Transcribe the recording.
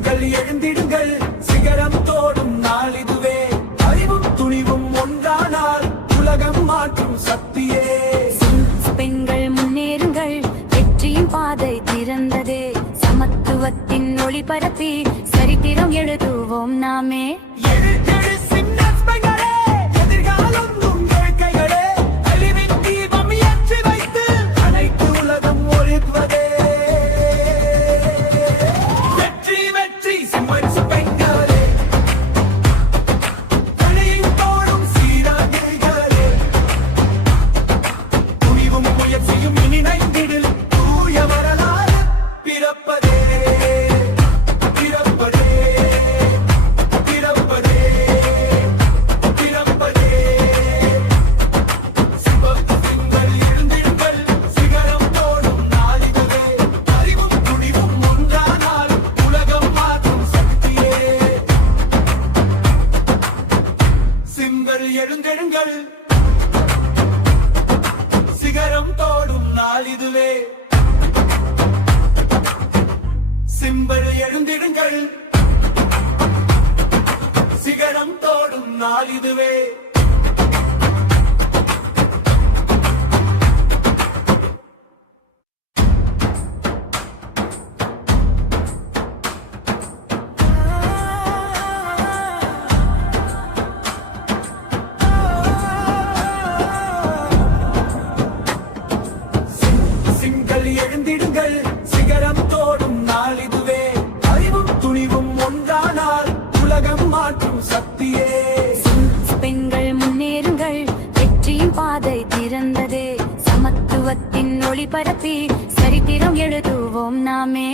single எழுந்திடுங்கள் சிகரம் தோடும் நாள் இதுவே அறிவும் துணிவும் ஒன்றானால் உலகம் மாற்றும் சக்தியே பெண்கள் முன்னேறுங்கள் வெற்றியின் பாதை திறந்ததே சமத்துவத்தின் ஒளி பரப்பி சரித்திரம் எழுதுவோம் நாமே எழுந்தெழுங்கள் சிகரம் தோடும் நாள் இதுவே சிம்பல் எழுந்திடுங்கள் சிகரம் தோடும் நாள் இதுவே எழுந்திடுங்கள் சிகரம் தோடும் நாள் இதுவே அறிவும் துணிவும் ஒன்றானால் உலகம் மாற்றும் சக்தியே பெண்கள் முன்னேறுங்கள் வெற்றியின் பாதை திறந்ததே சமத்துவத்தின் ஒளி பரப்பி சரித்திரம் எழுதுவோம் நாமே